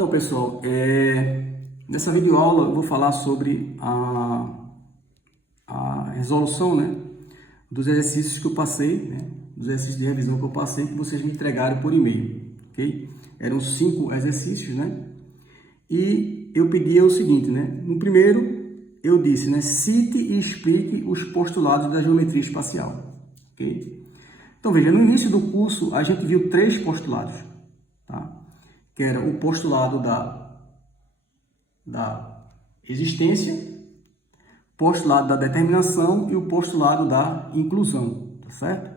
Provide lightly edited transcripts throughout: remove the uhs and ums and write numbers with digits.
Então, pessoal, nessa videoaula eu vou falar sobre a resolução, né, dos exercícios que eu passei, né, dos exercícios de revisão que eu passei, que vocês me entregaram por e-mail, ok? Eram 5 exercícios, né? E eu pedi o seguinte, né? No primeiro, eu disse, né, cite e explique os postulados da geometria espacial, ok? Então, veja, no início do curso, a gente viu 3 postulados, tá? Que era o postulado da existência, postulado da determinação e o postulado da inclusão, tá certo?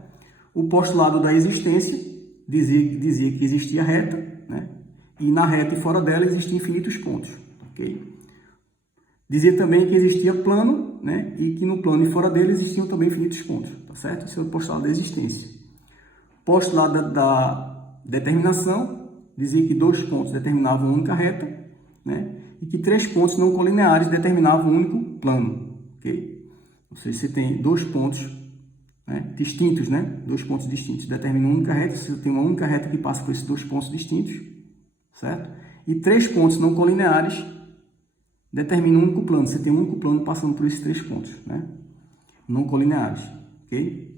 O postulado da existência dizia que existia reta, né? E na reta e fora dela existiam infinitos pontos, ok? Dizia também que existia plano, né? E que no plano e fora dele existiam também infinitos pontos, tá certo? Esse é o postulado da existência. Postulado da determinação dizia que 2 pontos determinavam uma única reta, né? E que 3 pontos não colineares determinavam um único plano, ok? Ou seja, você tem 2 pontos, né, distintos, né? 2 pontos distintos determinam uma única reta, você tem uma única reta que passa por esses 2 pontos distintos, certo? E 3 pontos não colineares determinam um único plano, você tem um único plano passando por esses 3 pontos, né? Não colineares, ok?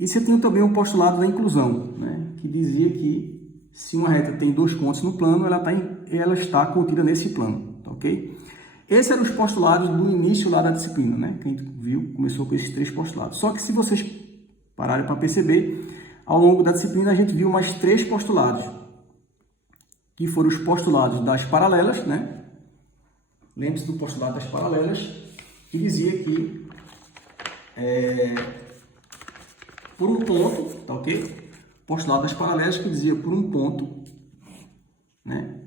E você tem também o postulado da inclusão, né? Que dizia que se uma reta tem 2 pontos no plano, ela está contida nesse plano, tá, ok? Esses eram os postulados do início lá da disciplina, né? Que a gente viu, começou com esses 3 postulados. Só que se vocês pararem para perceber, ao longo da disciplina a gente viu mais 3 postulados, que foram os postulados das paralelas, né? Lembre-se do postulado das paralelas, que dizia que por um ponto, tá, ok? Postulado das paralelas que dizia por um ponto, né?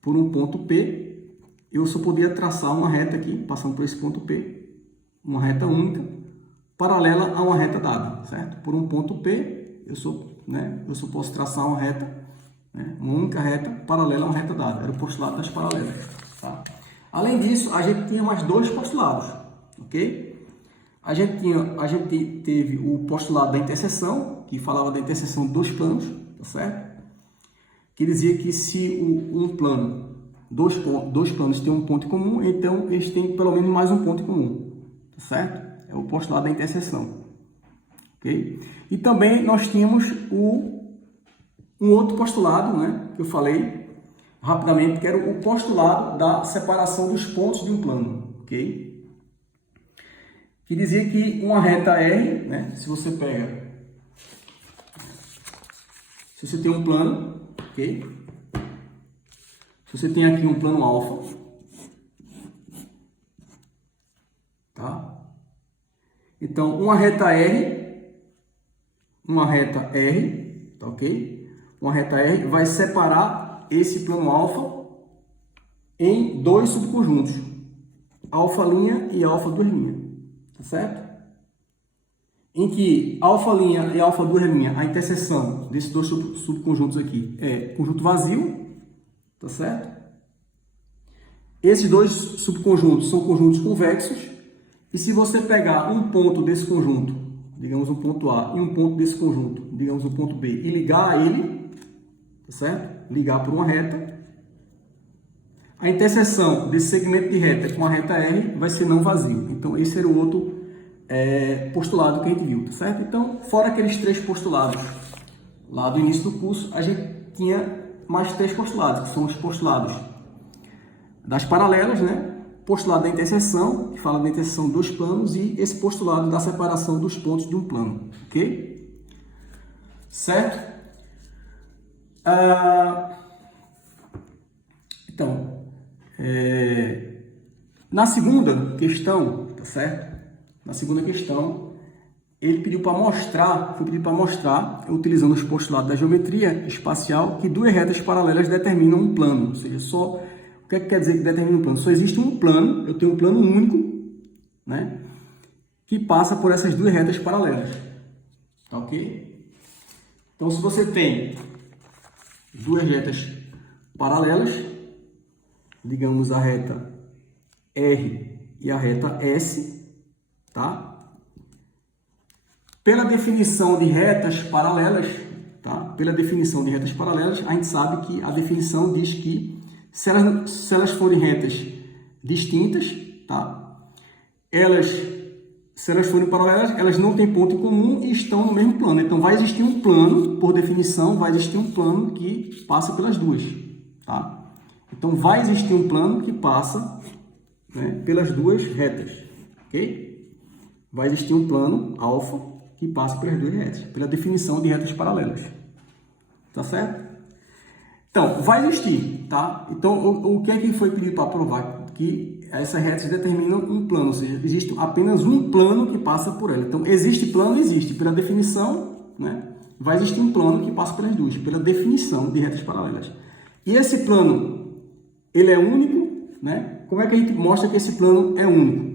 Por um ponto P, eu só podia traçar uma reta aqui, passando por esse ponto P, uma reta única, paralela a uma reta dada, certo? Por um ponto P, eu só posso traçar uma reta, né? Uma única reta, paralela a uma reta dada. Era o postulado das paralelas, tá? Além disso, a gente tinha mais 2 postulados, ok? A gente teve o postulado da interseção, que falava da interseção de 2 planos, tá certo? Que dizia que se um plano, dois planos têm um ponto em comum, então eles têm pelo menos mais um ponto em comum, tá certo? É o postulado da interseção, ok? E também nós tínhamos um outro postulado, né, que eu falei rapidamente, que era o postulado da separação dos pontos de um plano, ok? Que dizia que uma reta R, né, se você tem um plano, ok? Se você tem aqui um plano alfa, tá? Então, uma reta R, tá, ok? Uma reta R vai separar esse plano alfa em 2 subconjuntos, alfa' e alfa 2', tá certo? Em que alfa' e alfa 2', a interseção desses 2 subconjuntos aqui é conjunto vazio, tá certo? Esses 2 subconjuntos são conjuntos convexos, e se você pegar um ponto desse conjunto, digamos um ponto A, e um ponto desse conjunto, digamos um ponto B, e ligar a ele, tá certo? Ligar por uma reta, a interseção desse segmento de reta com a reta R vai ser não vazio. Então, esse era o outro postulado que a gente viu, tá certo? Então, fora aqueles 3 postulados lá do início do curso, a gente tinha mais 3 postulados, que são os postulados das paralelas, né? Postulado da interseção, que fala da interseção dos planos, e esse postulado da separação dos pontos de um plano, ok? Certo? Então, na segunda questão, tá certo? Na segunda questão, ele pediu para mostrar, utilizando os postulados da geometria espacial, que 2 retas paralelas determinam um plano. Ou seja, o que é que quer dizer que determina um plano? Só existe um plano, eu tenho um plano único, né, que passa por essas 2 retas paralelas, tá, ok? Então, se você tem 2 retas paralelas, digamos a reta R e a reta S, tá? Pela definição de retas paralelas, tá? Pela definição de retas paralelas, a gente sabe que a definição diz que se elas forem retas distintas, tá? Se elas forem paralelas, elas não têm ponto em comum e estão no mesmo plano. Então, vai existir um plano, por definição, vai existir um plano que passa pelas duas, tá? Então, vai existir um plano que passa, né, pelas duas retas, ok? Vai existir um plano alfa que passa pelas duas retas, pela definição de retas paralelas, tá certo? Então, vai existir, tá? Então, o que é que foi pedido para provar? Que essas retas determinam um plano, ou seja, existe apenas um plano que passa por ela. Então, existe plano? Existe. Pela definição, né, vai existir um plano que passa pelas duas, pela definição de retas paralelas. E esse plano, ele é único, né? Como é que a gente mostra que esse plano é único?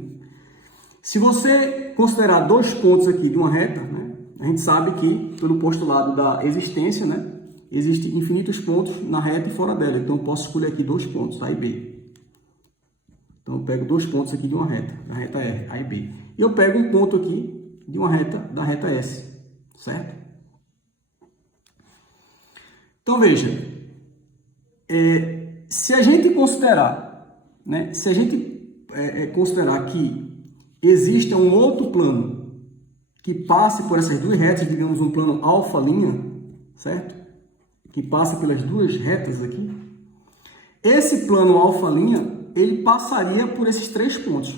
Se você considerar dois pontos aqui de uma reta, né, a gente sabe que, pelo postulado da existência, né, existem infinitos pontos na reta e fora dela. Então, eu posso escolher aqui dois pontos, A e B. Então, eu pego dois pontos aqui de uma reta, da reta R, A e B. E eu pego um ponto aqui de uma reta, da reta S, certo? Então, veja, se a gente considerar, né, considerar que exista um outro plano que passe por essas duas retas, digamos um plano alfa', certo? Que passa pelas duas retas aqui. Esse plano alfa', ele passaria por esses três pontos,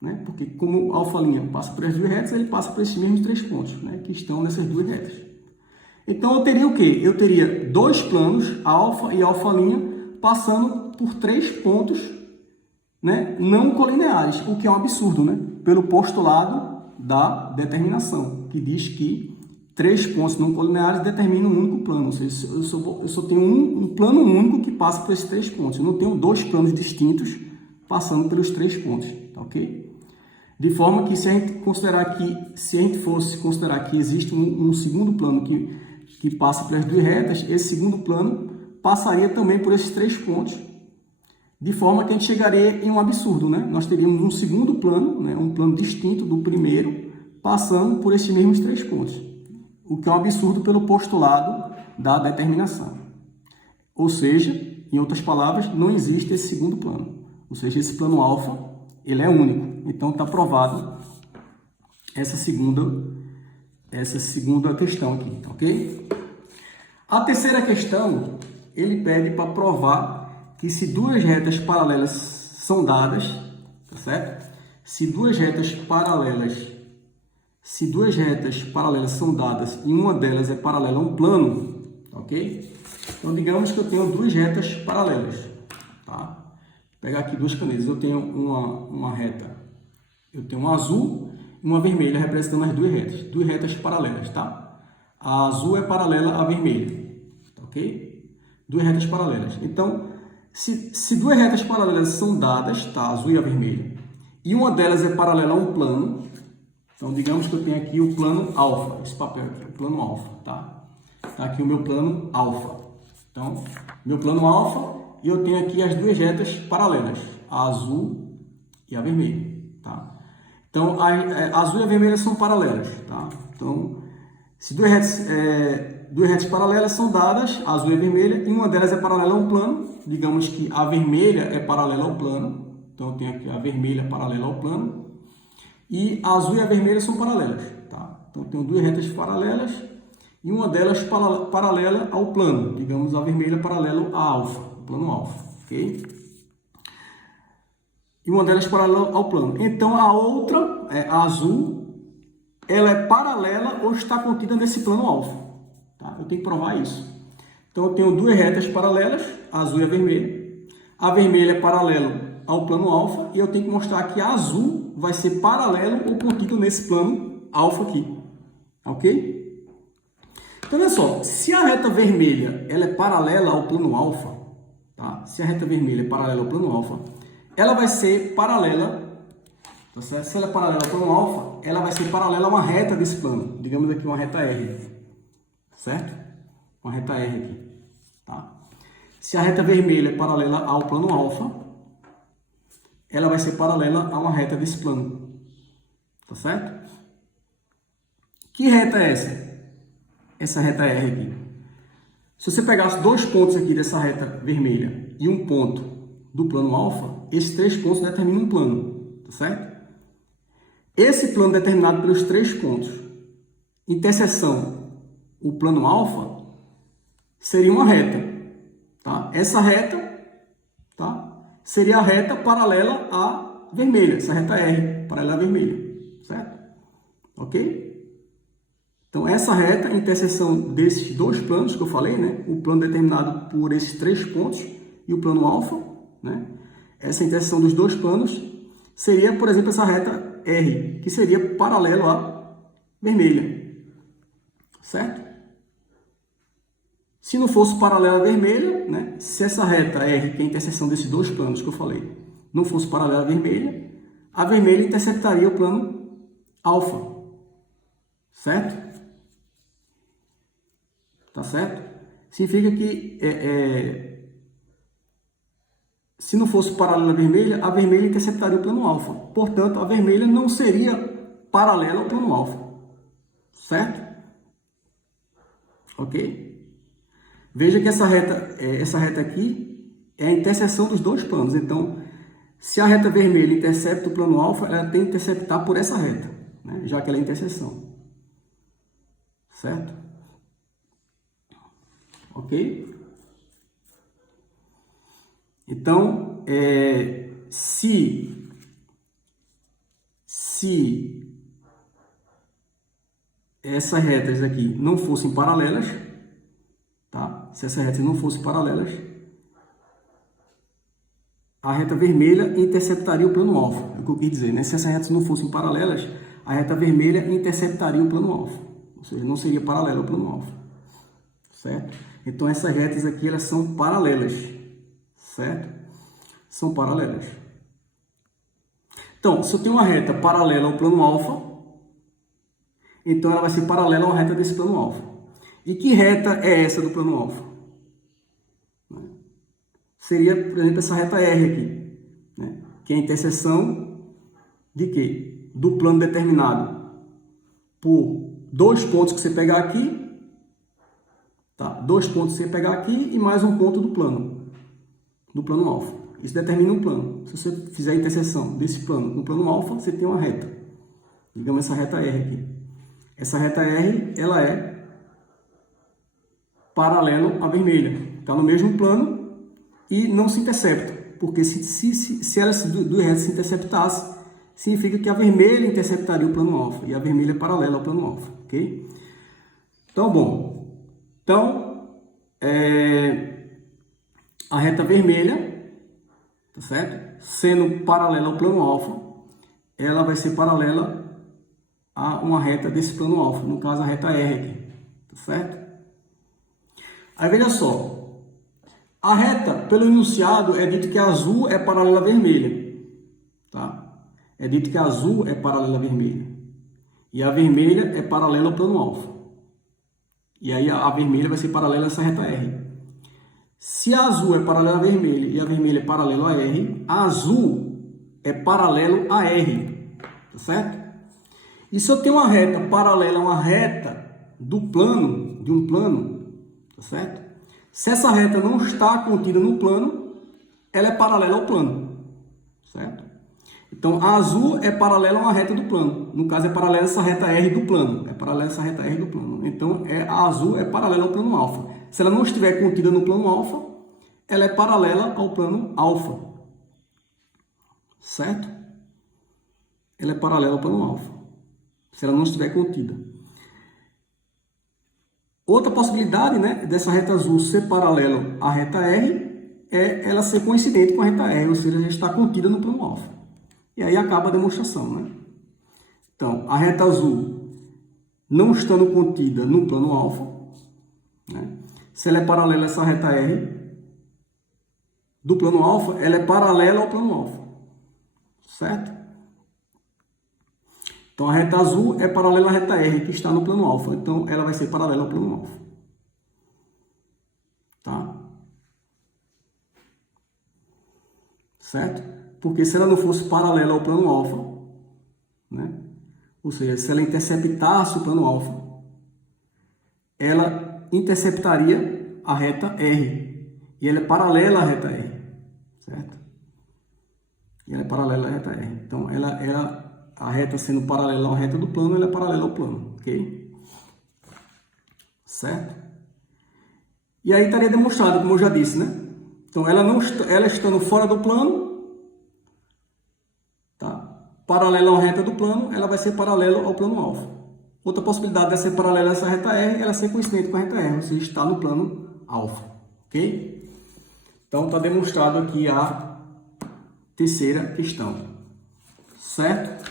né? Porque como alfa' passa por as duas retas, ele passa por esses mesmos três pontos, né, que estão nessas duas retas. Então, eu teria o quê? Eu teria dois planos, alfa e alfa', passando por três pontos, né, não colineares, o que é um absurdo, né? Pelo postulado da determinação, que diz que três pontos não colineares determinam um único plano. Ou seja, eu só tenho um plano único que passa por esses três pontos. Eu não tenho dois planos distintos passando pelos três pontos, tá, ok? De forma que se a gente fosse considerar que existe um segundo plano que passa pelas duas retas, esse segundo plano passaria também por esses três pontos, de forma que a gente chegaria em um absurdo, né? Nós teríamos um segundo plano, né, um plano distinto do primeiro, passando por esses mesmos três pontos, o que é um absurdo pelo postulado da determinação. Ou seja, em outras palavras, não existe esse segundo plano. Ou seja, esse plano alfa, ele é único. Então, está provado essa segunda questão aqui, ok? A terceira questão, ele pede para provar que se duas retas paralelas são dadas, tá certo? Se duas retas paralelas são dadas e uma delas é paralela a um plano, ok? Então, digamos que eu tenho duas retas paralelas, tá? Vou pegar aqui duas canetas. Eu tenho uma reta, eu tenho uma azul e uma vermelha representando as duas retas paralelas, tá? A azul é paralela à vermelha, ok? Duas retas paralelas. Então, se duas retas paralelas são dadas, tá? A azul e a vermelha, e uma delas é paralela a um plano. Então, digamos que eu tenho aqui o plano alfa, esse papel aqui, o plano alfa, tá? Tá aqui o meu plano alfa. Então, meu plano alfa, e eu tenho aqui as duas retas paralelas, a azul e a vermelha, tá? Então, a azul e a vermelha são paralelas, tá? Então, se duas retas paralelas são dadas, a azul e a vermelha, e uma delas é paralela a um plano, digamos que a vermelha é paralela ao plano, então eu tenho aqui a vermelha paralela ao plano, e a azul e a vermelha são paralelas, tá? Então, eu tenho duas retas paralelas e uma delas paralela ao plano. Digamos, a vermelha paralela a alfa, o plano alfa, ok? E uma delas paralela ao plano. Então, a outra, a azul, ela é paralela ou está contida nesse plano alfa, tá? Eu tenho que provar isso. Então, eu tenho duas retas paralelas, a azul e a vermelha. A vermelha é paralelo ao plano alfa e eu tenho que mostrar que a azul vai ser paralelo ou contido nesse plano alfa aqui, ok? Então, olha só, se a reta vermelha ela é paralela ao plano alfa, tá? Se a reta vermelha é paralela ao plano alfa, ela vai ser paralela, tá certo? Se ela é paralela ao plano alfa, ela vai ser paralela a uma reta desse plano, digamos aqui uma reta R, certo? Uma reta R aqui, tá? Se a reta vermelha é paralela ao plano alfa, ela vai ser paralela a uma reta desse plano, tá certo? Que reta é essa? Essa reta R aqui. Se você pegasse dois pontos aqui dessa reta vermelha e um ponto do plano alfa, esses três pontos determinam um plano, tá certo? Esse plano determinado pelos três pontos, interseção, o plano alfa, seria uma reta, tá? Essa reta, tá? Seria a reta paralela à vermelha, essa reta R, paralela à vermelha, certo? Ok? Então, essa reta, interseção desses dois planos que eu falei, né? O plano determinado por esses três pontos e o plano alfa, né? Essa interseção dos dois planos seria, por exemplo, essa reta R, que seria paralelo à vermelha, certo? Se não fosse paralela à vermelha, né? Se essa reta R, que é a interseção desses dois planos que eu falei, não fosse paralela à vermelha, a vermelha interceptaria o plano alfa, certo? Tá certo? Significa que se não fosse paralela à vermelha, a vermelha interceptaria o plano alfa. Portanto, a vermelha não seria paralela ao plano alfa. Certo? Ok? Veja que essa reta aqui é a interseção dos dois planos. Então, se a reta vermelha intercepta o plano alfa, ela tem que interceptar por essa reta, né? Já que ela é interseção. Certo? Ok? Então, se essas retas aqui não fossem paralelas, tá? Se essas retas não fossem paralelas, a reta vermelha interceptaria o plano alfa. É o que eu quis dizer, né? Se essas retas não fossem paralelas, a reta vermelha interceptaria o plano alfa. Ou seja, não seria paralela ao plano alfa. Certo? Então, essas retas aqui, elas são paralelas. Certo? São paralelas. Então, se eu tenho uma reta paralela ao plano alfa, então ela vai ser paralela a uma reta desse plano alfa. E que reta é essa do plano alfa? Seria, por exemplo, essa reta R aqui, né? Que é a interseção de quê? Do plano determinado por dois pontos que você pegar aqui, tá? Dois pontos que você pegar aqui e mais um ponto do plano alfa. Isso determina um plano. Se você fizer a interseção desse plano no plano alfa, você tem uma reta. Digamos essa reta R aqui. Essa reta R, ela é paralelo à vermelha. Está no mesmo plano e não se intercepta. Porque se elas duas retas se interceptassem, significa que a vermelha interceptaria o plano alfa. E a vermelha é paralela ao plano alfa. Ok? Então, bom. Então, a reta vermelha, tá certo? Sendo paralela ao plano alfa, ela vai ser paralela a uma reta desse plano alfa, no caso a reta R aqui, tá certo? Aí veja só, a reta, pelo enunciado, é dito que a azul é paralela à vermelha, tá? É dito que a azul é paralela à vermelha, e a vermelha é paralela ao plano alfa, e aí a vermelha vai ser paralela a essa reta R. Se a azul é paralela à vermelha e a vermelha é paralela a R, a azul é paralelo a R, tá certo? E se eu tenho uma reta paralela a uma reta do plano, de um plano, tá certo? Se essa reta não está contida no plano, ela é paralela ao plano, certo? Então, a azul é paralela a uma reta do plano. No caso, é paralela a essa reta R do plano. É paralela a essa reta R do plano. Então, a azul é paralela ao plano alfa. Se ela não estiver contida no plano alfa, ela é paralela ao plano alfa, certo? Ela é paralela ao plano alfa, se ela não estiver contida. Outra possibilidade, né, dessa reta azul ser paralelo à reta R é ela ser coincidente com a reta R, ou seja, já está contida no plano alfa. E aí acaba a demonstração, né? Então, a reta azul não estando contida no plano alfa, né, se ela é paralela a essa reta R do plano alfa, ela é paralela ao plano alfa, certo? Então, a reta azul é paralela à reta R, que está no plano alfa. Então, ela vai ser paralela ao plano alfa. Tá? Certo? Porque se ela não fosse paralela ao plano alfa, né? Ou seja, se ela interceptasse o plano alfa, ela interceptaria à reta R. E ela é paralela à reta R, certo? E ela é paralela à reta R. Então, a reta sendo paralela à reta do plano, ela é paralela ao plano, ok? Certo? E aí estaria demonstrado, como eu já disse, né? Então, ela estando fora do plano, tá? Paralela à reta do plano, ela vai ser paralela ao plano alfa. Outra possibilidade de ser paralela a essa reta R, ela ser coincidente com a reta R, ou seja, está no plano alfa, ok? Então, está demonstrado aqui a terceira questão, certo?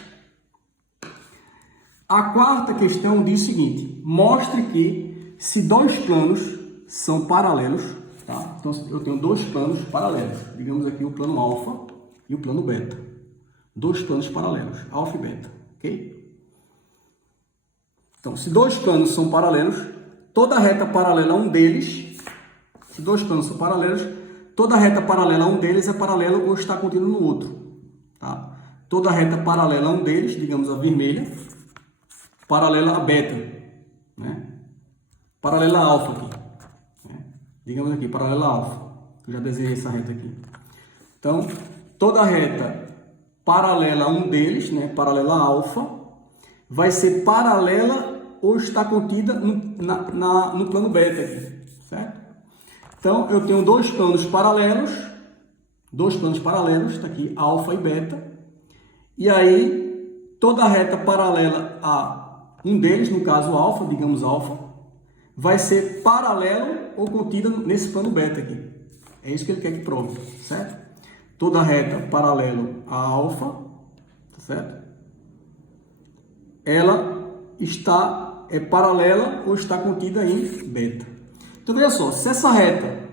A quarta questão diz o seguinte: mostre que se dois planos são paralelos, tá? Então, eu tenho dois planos paralelos, digamos aqui o plano alfa e o plano beta. Dois planos paralelos, alfa e beta, ok? Então, se dois planos são paralelos, toda reta paralela a um deles, se dois planos são paralelos, toda reta paralela a um deles é paralelo ou está contida no outro, tá? Toda reta paralela a um deles, digamos a vermelha, paralela a beta, né? Paralela a alfa aqui, né? Digamos aqui, paralela a alfa. Eu já desenhei essa reta aqui. Então, toda reta paralela a um deles, né? Paralela a alfa, vai ser paralela ou está contida no plano beta aqui, certo? Então, eu tenho dois planos paralelos, está aqui, alfa e beta, e aí toda reta paralela a um deles, no caso alfa, digamos alfa, vai ser paralelo ou contida nesse plano beta aqui. É isso que ele quer que prove, certo? Toda reta paralelo a alfa, tá certo? Ela é paralela ou está contida em beta. Então, veja só, se essa reta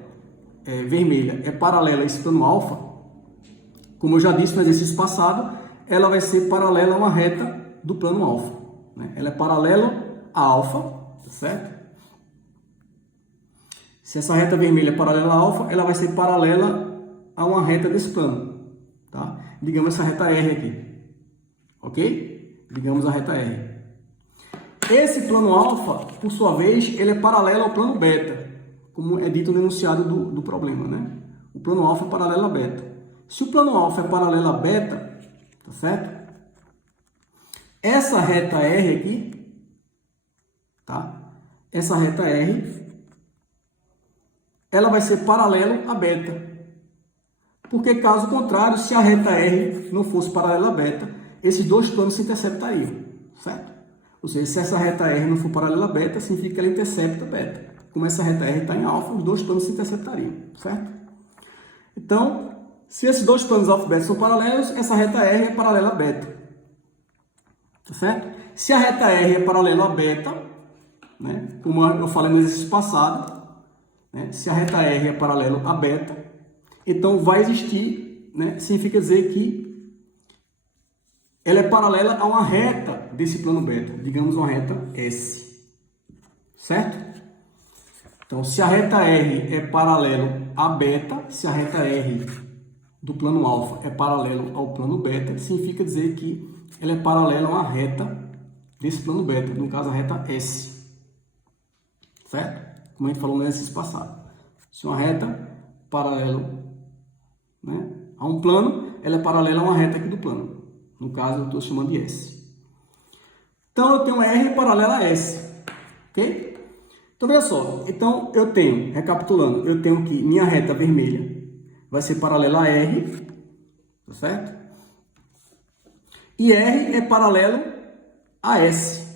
vermelha é paralela a esse plano alfa, como eu já disse no exercício passado, ela vai ser paralela a uma reta do plano alfa, né? Ela é paralela a alfa, tá certo? Se essa reta vermelha é paralela a alfa, ela vai ser paralela a uma reta desse plano, tá? Digamos essa reta R aqui, ok? Digamos a reta R. Esse plano alfa, por sua vez, ele é paralelo ao plano beta, como é dito no enunciado do problema, né? O plano alfa é paralelo a beta. Se o plano alfa é paralelo a beta, tá certo? Essa reta R aqui, tá? Essa reta R, ela vai ser paralelo a beta. Porque, caso contrário, se a reta R não fosse paralela a beta, esses dois planos se interceptariam, certo? Ou seja, se essa reta R não for paralela a beta, significa que ela intercepta beta. Como essa reta R está em alfa, os dois planos se interceptariam, certo? Então, se esses dois planos alfa e beta são paralelos, essa reta R é paralela a beta, tá certo? Se a reta R é paralela a beta, né, como eu falei no exercício passado, né, se a reta R é paralela a beta, então vai existir, né, significa dizer que ela é paralela a uma reta desse plano beta, digamos uma reta S, certo? Então, se a reta R é paralelo a beta, se a reta R do plano alfa é paralelo ao plano beta, significa dizer que ela é paralela a uma reta desse plano beta, no caso a reta S, certo? Como a gente falou no exercício passado. Se uma reta paralela, né, a um plano, ela é paralela a uma reta aqui do plano. No caso, eu estou chamando de S. Então, eu tenho R paralela a S, ok? Então, veja só. Então, eu tenho, recapitulando, eu tenho que minha reta vermelha vai ser paralela a R, tá certo? E R é paralelo a S.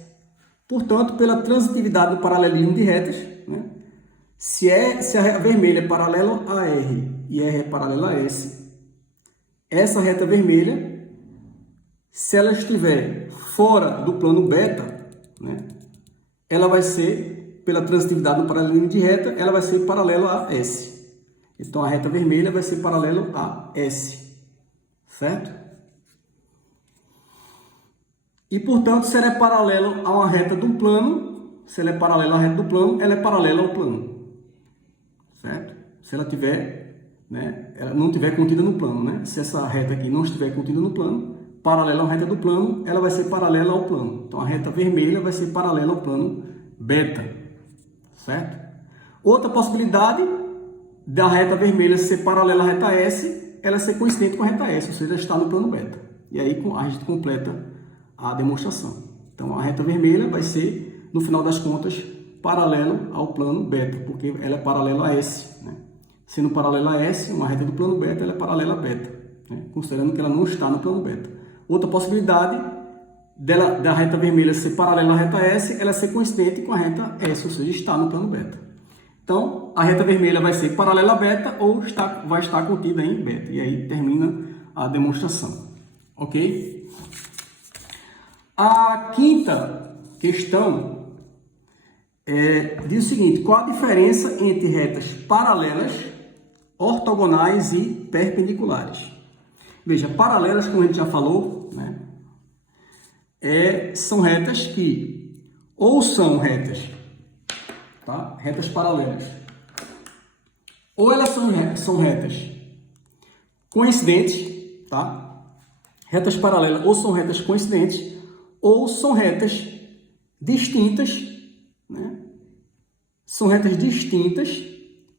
Portanto, pela transitividade do paralelismo de retas, né? Se a vermelha é paralela a R e R é paralela a S, essa reta vermelha, se ela estiver fora do plano beta, né, ela vai ser, pela transitividade do paralelismo de reta, ela vai ser paralela a S. Então, a reta vermelha vai ser paralela a S, certo? E, portanto, se ela é paralela a uma reta do plano, se ela é paralela à reta do plano, ela é paralela ao plano, certo? Se ela tiver, né, ela não estiver contida no plano, né? Se essa reta aqui não estiver contida no plano, paralela à reta do plano, ela vai ser paralela ao plano. Então, a reta vermelha vai ser paralela ao plano beta, certo? Outra possibilidade da reta vermelha ser paralela à reta S, ela ser coincidente com a reta S, ou seja, está no plano beta. E aí a gente completa a demonstração. Então, a reta vermelha vai ser, no final das contas, paralelo ao plano beta, porque ela é paralela a S, né? Sendo paralela a S, uma reta do plano beta, ela é paralela a beta, né? Considerando que ela não está no plano beta. Outra possibilidade da reta vermelha ser paralela à reta S, ela ser coincidente com a reta S, ou seja, está no plano beta. Então, a reta vermelha vai ser paralela a beta ou vai estar contida em beta. E aí termina a demonstração. Ok? A quinta questão diz o seguinte: qual a diferença entre retas paralelas, ortogonais e perpendiculares? Veja, paralelas, como a gente já falou, né, são retas que ou são retas, tá, retas paralelas, ou elas são retas coincidentes, tá? Retas paralelas ou são retas coincidentes, ou são retas distintas, né? São retas distintas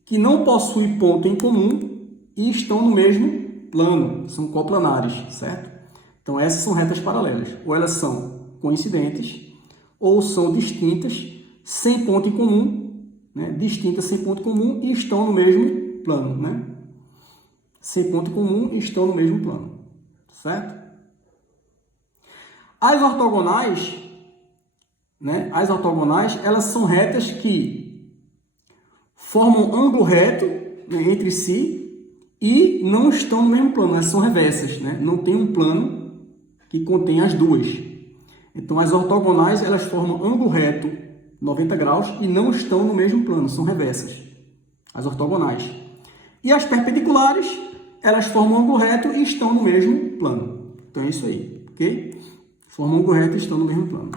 que não possuem ponto em comum e estão no mesmo plano, são coplanares, certo? Então essas são retas paralelas, ou elas são coincidentes, ou são distintas, sem ponto em comum, né? Distintas sem ponto em comum e estão no mesmo plano, né? Sem ponto em comum e estão no mesmo plano, certo? As ortogonais, né? As ortogonais, elas são retas que formam ângulo reto, né, entre si e não estão no mesmo plano, elas são reversas, né? Não tem um plano que contém as duas. Então, as ortogonais, elas formam ângulo reto 90 graus e não estão no mesmo plano, são reversas, as ortogonais. E as perpendiculares, elas formam ângulo reto e estão no mesmo plano. Então, é isso aí, ok? Formam ângulo reto e estão no mesmo plano.